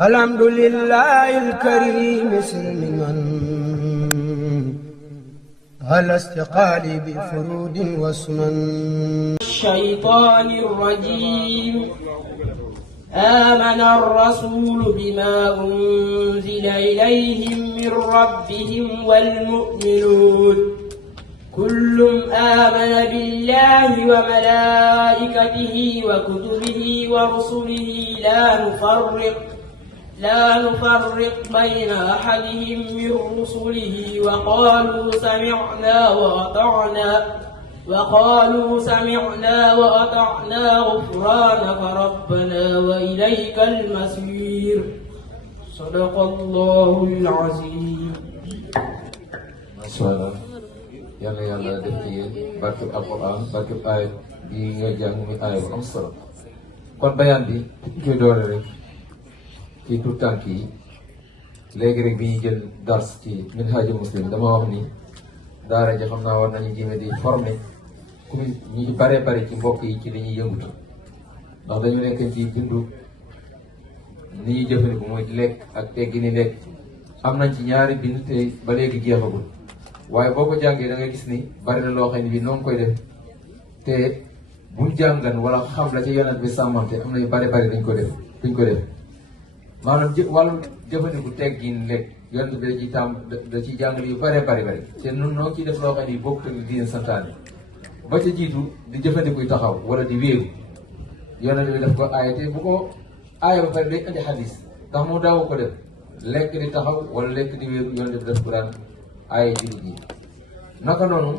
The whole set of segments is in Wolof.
الحمد لله الكريم سلما على استقالي بفرود وسنن. الشيطان الرجيم. آمن الرسول بما أنزل إليهم من ربهم والمؤمنون كل آمن بالله وملائكته وكتبه ورسله لا نفرق بين أحدهم من رسله وقالوا سمعنا وأطعنا غفرانك ربنا وإليك المصير. صدق الله العظيم. yàlla yàlla def ci yéen barkeb alquran barkeb ayat bi nga jàng muy ayat bu am solo kon bayaan bi koy doore rek ci tout tànk yi léegi rek bi ñuy jël dars ci minhajul muslim dama wax ni daara ja xam naa war nañu jéeme di formé ku ñu ci bare bare ci mbokk yi ci li ñuy yëngutu ndax dañu nekk ci dundu ni ñuy jëfandiku mooy lekk ak teggi ni lekk am nañ ci ñaari bind te ba léegi jeexagul waaye boo ko jàngee da ngay gis ni bari na loo xam ne bii noo ngi koy def te buñ jàngan wala xam la ci yonent bi sàmmante am na yu bari bari duñ ko def maanaam wàllu jëfandiku teggin lekk yonent bi da ciy jàngale yu bari bari te nun noo ciy def loo xam ne bii bokk tamit diine santaane ba ca jiitu di jëfandikuy taxaw wala di wéeru yonent bi def ko aaya te bu ko aaya ba pare day indi xadis ndax mu daawu ko def lekk di taxaw wala lekk di wéeru yonent bi def ko daan aaya jullit yi naka noonu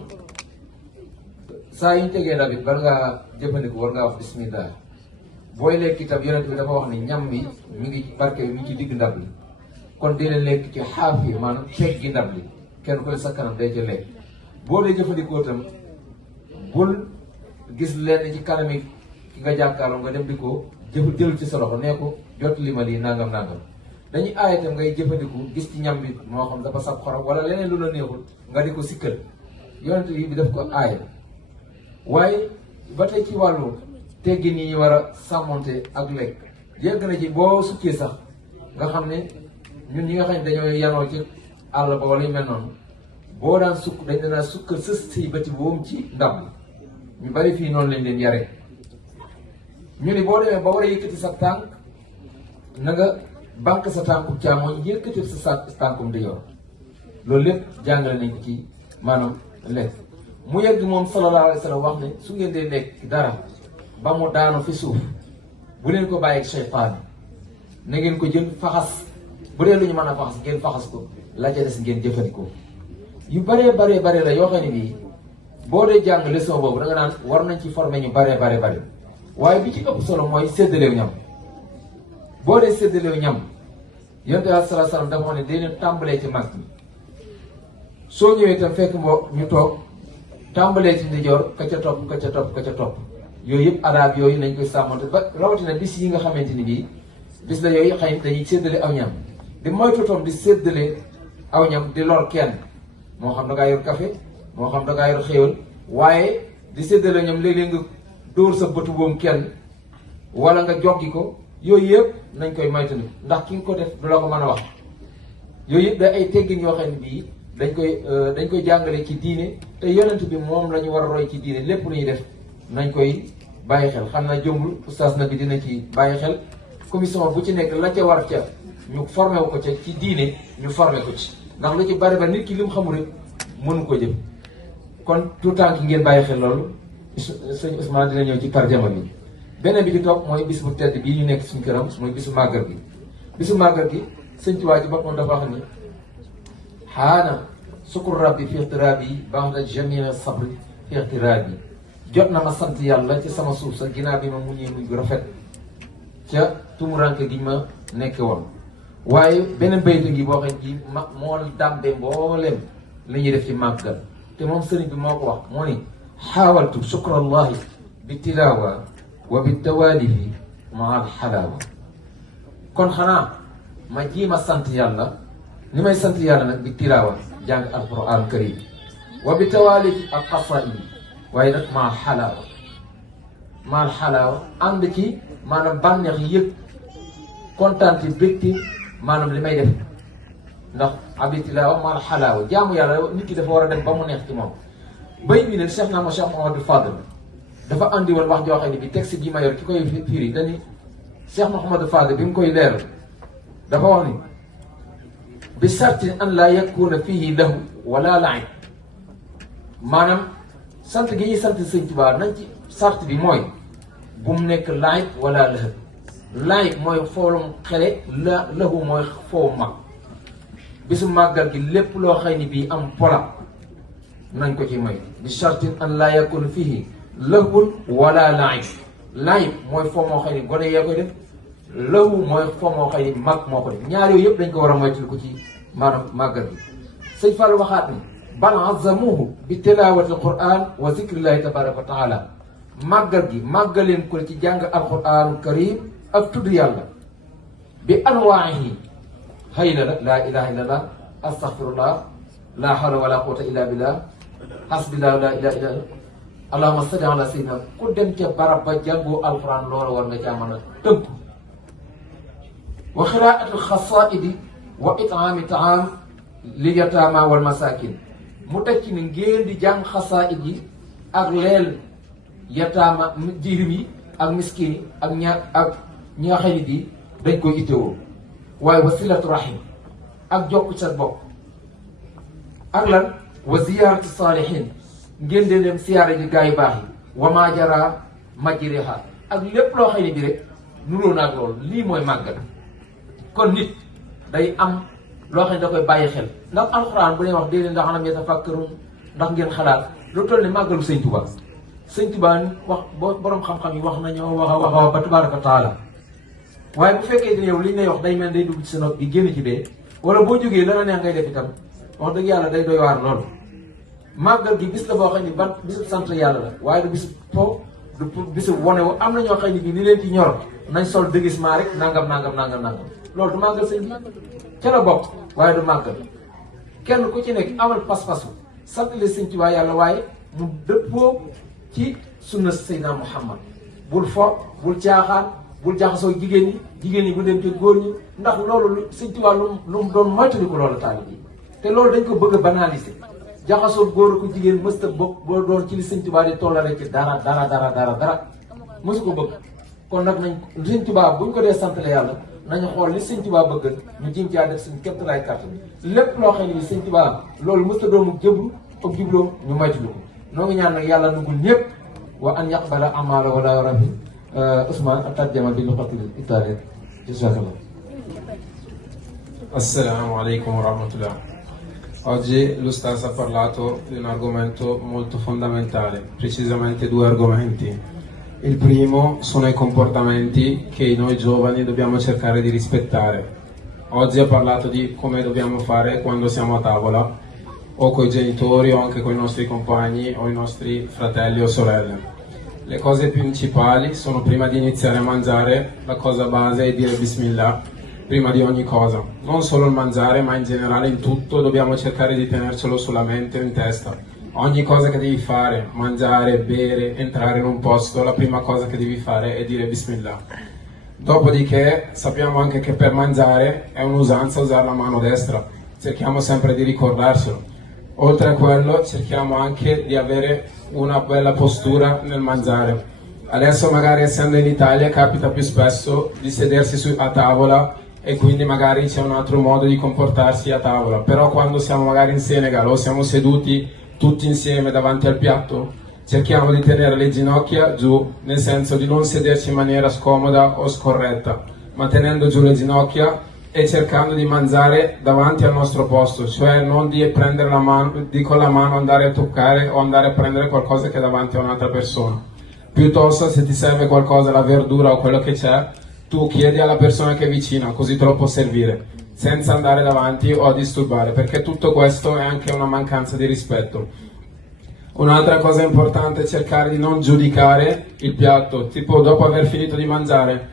saa yi ñu tegee ndab it bala ngaa jëfandiku war ngaa wax bismillah booy lekk itam yonent bi dafa wax ni ñam bi mi ngi barke bi mi ngi ci digg ndab li kon dee leen lekk ci xaafi maanaam teggi ndab li kenn koy sa kanam day ci lekk boo dee jëfandikoo itam bul gis lenn ci kanami ki nga jàkkaarloo nga dem di ko jël ci sa loxo nee ko jot li ma lii nangam dañuy aaya itam ngay jëfandiku gis ci ñam bi moo xam dafa sab xorom wala leneen lu la neexul nga di ko sikkal yonent bi def ko aaya waaye ba tey ci wàllu teggin yi ñu war a sàmmonte ak lekk yegg na ci boo sukkee sax nga xam ne ñun ñi nga xam ne dañoo yanoo ci àll ba wala yu mel noonu boo daan sukk dañ danaa sukkal sës say bëti boom ci ndab ñu bari fii noonu lañ leen yare ñu ni boo demee ba war a yëkkati sa tànk na nga banque sa tànku càmmoñ yëkkati sa tànkum di yor loolu lépp jàngale nañ ko ci maanaam lekk mu yegg moom sallallahu alayhi wa sallam wax ne su ngeen dee lekk dara ba mu daanu fi suuf bu leen ko bàyyi ak seytaan na ngeen ko jël faxas bu dee lu ñu mën a faxas ngeen faxas ko la ca des ngeen jëfandikoo yu bare la yoo xam ne bii boo dee jàng leçon boobu da nga naan war nañ ci former ñu bare waaye bi ci ëpp solo mooy séddaleew ñam boo dee séddaleew ñam yonent bi sallallahu alayhi wasallam dafa wax ne day leen tàmbalee ci mag mi soo ñëwee itam fekk ñu toog tàmbalee ci ndijoor ka ca topp yooyu yëpp adab yooyu nañ koy sàmmante ba rawatina bis yi nga xamante ni bii bis la yooyu xëy dañuy séddale aw ñam di moytu toom di séddale aw ñam di lor kenn moo xam da ngaa yor café moo xam da ngaa yor xéewal waaye di séddale ñam léeg-léeg nga dóor sa bëtu boom kenn wala nga joggi ko yooyu yëpp nañ koy moytu ndax ki nga ko def du la ko mën a wax yooyu yëpp da ay teggin yoo xam ne bii dañ koy jàngale ci diine te yonent bi moom la ñu war a roy ci diine lépp lu ñuy def nañ koy bàyyi xel xam naa jëmbul oustaz na bi dina ci bàyyi xel commission bu ci nekk la ca war ca ñu formé wu ko ca ci diine ñu formé ko ci ndax lu ci bari ba nit ki li mu xamul rek mënu ko jëf kon tout temps ki ngeen bàyyi xel loolu sëñ Ousmane dina ñëw ci tarjama bi beneen bi ci topp mooy bis bu tedd bii ñu nekk suñu këram mooy bisu màggal gi sëñ Tuubaa ci boppam dafa wax ni xaana sukur rabbi fi ixtiraabi ba'da jamii sabri fi ixtiraabi jot na ma sant yàlla ci sama suuf sa ginnaaw bi ma muñee muñ gu rafet ca tumuranke gi ma nekke woon waaye beneen baytu gi boo xam ji moo dàmbe mboolem li ñuy def ci màggal te moom sëriñ bi moo ko wax moo ni xaawaltu sukrallahi bi tilaawa wa bi tawaalihi maa alxalaawa kon xanaa ma jiima sant yàlla ni may sant yàlla nag bi tilaawa jàng alquran karim wa bi tawaalihi ak xasaid waaye nag maa alxalaawa ànd ci maanaam bànneex yëg kontaan ci bégti maanaam li may def ndax abitilaawa mal xalaawa jaamu yàlla nit ki dafa war a dem ba mu neex ci moom. bay bi nag Cheikh Mouhamadou Fadel dafa andi woon wax joo xam ne bi texte bi ma yor ki koy firi dañi Cheikh Mouhamadou Fadel bi mu koy leeral dafa wax ni bi sarti an laa yakuna fihi lahu wala laib maanaam sant gi ñuy sant sëñ Tuubaa nañ ci sart bi mooy bu mu nekk laib wala lahab laib mooy foolum xele lahu mooy foofu mag bisu màggal gi lépp loo xëy ni bii am pola nañ ko ci may bi shartin an laa yakun fihi lahwun wala laib laib mooy foo moo xëy ni gone yee koy def lahu mooy foo moo xëy ni mag moo ko def ñaar yooyu yëpp dañ ko war a moytu ko ci maanaam màggal gi sëñ Fall waxaat ni bal azamuhu bi tilawati alquran wa zikrillahi tabaraka wa taala màggal gi màggaleen ko ci jàng alquranul karim ak tudd yàlla bi anwaahi hayla la laa ilaha illallah astaghfirullah la hawla wala quwwata illa billah hasbillah la ilaha illa allahumma salli ala sayyidina ku dem ca barab ba jàngoo alquran loola war nga caa mën a tënk wa xiraatul xasaidi wa itaami taam li yataama wal masakin mu teg ci ni ngeen di jàng xasaid yi ak leel yataama jirim yi ak miskin yi ak ñi nga xam ne bii dañ koy itteewoo waaye wasilatu rahim ak jokk sa bopp ak lan wa ziyaarati saalihin ngeen dee dem siyaare ji gaa yu baax yi wa maa jara majriha ak lépp loo xam ne bi rek nuroo naag loolu lii mooy màggal kon nit day am loo xam ne da koy bàyyi xel ndax alxuraan bu leen wax déedéet ndax anam yatafakkarun ndax ngeen xalaat lu toll ni màggalu sëñ Tuubaa sëñ Tuubaa wax borom xam-xam yi wax nañoo wax ba tabaaraka taala waaye bu fekkee ne yow liñ lay wax day mel day dugg ci sa nopp bi génn ci bee wala boo jógee la neex ngay def itam wax dëgg yàlla day doy waar loolu màggal gi bis la boo xam ne ban bisu sant yàlla la waaye du bisu po du bisu wane wu am na ñoo xam ne bii ni leen ci ñor nañ sol déguisement rek nangam loolu du màggal sëñ bi ca la bokk waaye du màggal kenn ku ci nekk amal pas-pasu sant le sëñ Tuubaa yàlla waaye mu dëppoo ci sunna Seydina Muhammad bul fo bul caaxaan bul jaxasoo jigéen ñi bu dem ci góor ñi ndax loolu sëñ Tuubaa lu mu doon moytandiku loolu taalib yi te loolu dañ ko bëgg a banaliser jaxasoo góor ko jigéen mësta bokk boo doon ci li sëñ Tuubaa di tollale ci dara mësu ko bëgg kon nag nañ sëñ Tuubaa buñ ko dee santale yàlla nañu xool li sëñ Tuubaa bëgg ñu jéem caa def suñu kéemtalaay kàttan lépp loo xam ne sëñ Tuubaa loolu mësta doomu jëblu ak jubloo ñu moytandiku ko noo ngi ñaan nag yàlla nugul ñëpp wa an yaqbala amala wala rabbi Ousmane attarjama bi luqatil itaaliya jazakallah. Assalamu alaikum wa rahmatullah. Oggi l'Ustaz ha parlato di un argomento molto fondamentale, precisamente due argomenti. Il primo sono i comportamenti che noi giovani dobbiamo cercare di rispettare. Oggi ha parlato di come dobbiamo fare quando siamo a tavola, o coi genitori o anche con i nostri compagni o i nostri fratelli o sorelle. Le cose principali sono, prima di iniziare a mangiare, la cosa base è dire Bismillah prima di ogni cosa. Non solo il mangiare, ma in generale in tutto dobbiamo cercare di tenercelo sulla mente o in testa. Ogni cosa che devi fare, mangiare, bere, entrare in un posto, la prima cosa che devi fare è dire Bismillah. Dopodiché sappiamo anche che per mangiare è un'usanza usare la mano destra, cerchiamo sempre di ricordarselo. Oltre a quello cerchiamo anche di avere una bella postura nel mangiare. Adesso magari essendo in Italia capita più spesso di sedersi a tavola e quindi magari c'è un altro modo di comportarsi a tavola, però quando siamo magari in Senegal o siamo seduti tutti insieme davanti al piatto, cerchiamo di tenere le ginocchia giù, nel senso di non sederci in maniera scomoda o scorretta, ma tenendo giù le ginocchia e cercando di mangiare davanti al nostro posto, cioè non di prendere la mano, di con la mano andare a toccare o andare a prendere qualcosa che è davanti a un'altra persona. Piuttosto, se ti serve qualcosa, la verdura o quello che c'è, tu chiedi alla persona che è vicina, così te lo può servire, senza andare davanti o a disturbare, perché tutto questo è anche una mancanza di rispetto. Un'altra cosa importante è cercare di non giudicare il piatto, tipo dopo aver finito di mangiare,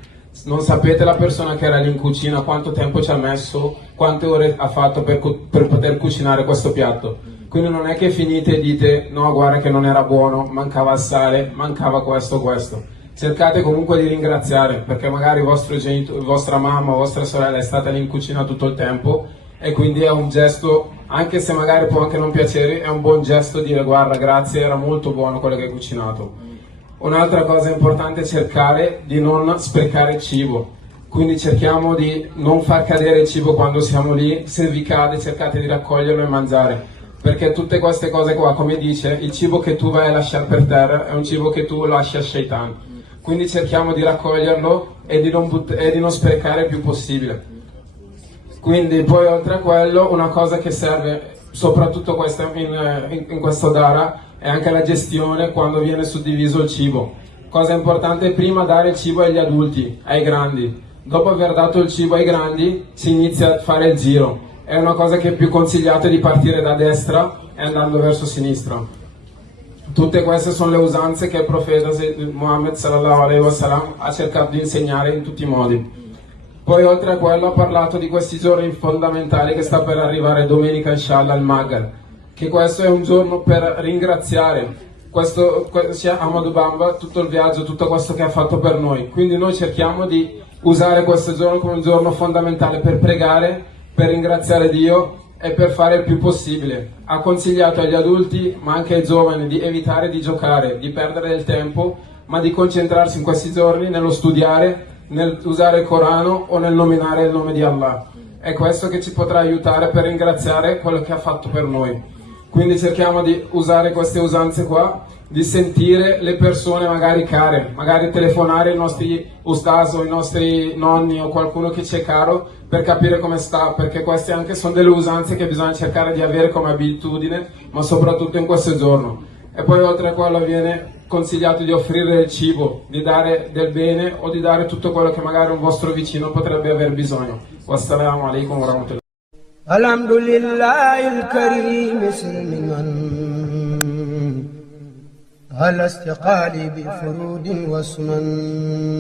non sapete la persona che era lì in cucina quanto tempo ci ha messo, quante ore ha fatto per poter cucinare questo piatto. Quindi non è che finite e dite no, guarda che non era buono, mancava il sale, mancava questo. cercate comunque di ringraziare, perché magari vostra mamma, vostra sorella è stata lì in cucina tutto il tempo, e quindi è un gesto, anche se magari può anche non piacere, è un buon gesto dire guarda grazie, era molto buono quello che hai cucinato. Un'altra cosa importante è cercare di non sprecare cibo, quindi cerchiamo di non far cadere il cibo quando siamo lì, se vi cade cercate di raccoglierlo e mangiare, perché tutte queste cose qua, come dice, il cibo che tu vai a lasciare per terra è un cibo che tu lasci a Shaitan, quindi cerchiamo di raccoglierlo e di non sprecare il più possibile. Quindi poi oltre a quello una cosa che serve soprattutto in questo Dara è anche la gestione quando viene suddiviso il cibo. Cosa importante è prima dare il cibo agli adulti, ai grandi. Dopo aver dato il cibo ai grandi si inizia a fare il giro. È una cosa che è più consigliata di partire da destra e andando verso sinistra. Tutte queste sono le usanze che il profeta Muhammad sallallahu alaihi wasallam ha cercato di insegnare in tutti i modi. Poi oltre a quello ha parlato di questi giorni fondamentali che sta per arrivare domenica inshallah al Maghrib, che questo è un giorno per ringraziare sia Ahmadu Bamba, tutto il viaggio, tutto questo che ha fatto per noi. Quindi noi cerchiamo di usare questo giorno come un giorno fondamentale per pregare, per ringraziare Dio e per fare il più possibile. Ha consigliato agli adulti ma anche ai giovani di evitare di giocare, di perdere del tempo, ma di concentrarsi in questi giorni nello studiare, nel usare il Corano o nel nominare il nome di Allah. È questo che ci potrà aiutare per ringraziare quello che ha fatto per noi. Quindi cerchiamo di usare queste usanze qua, di sentire le persone magari care, magari telefonare ai nostri ustaz o ai nostri nonni o qualcuno che ci è caro per capire come sta, perché queste anche sono delle usanze che bisogna cercare di avere come abitudine, ma soprattutto in questo giorno. E poi oltre a quello viene consigliato di offrire del cibo, di dare del bene o di dare tutto quello che magari un vostro vicino potrebbe aver bisogno. Wassalamu alaikum wa rahmatullah. Alhamdulillahil karim silman ala istiqali bi furudin wa sunan.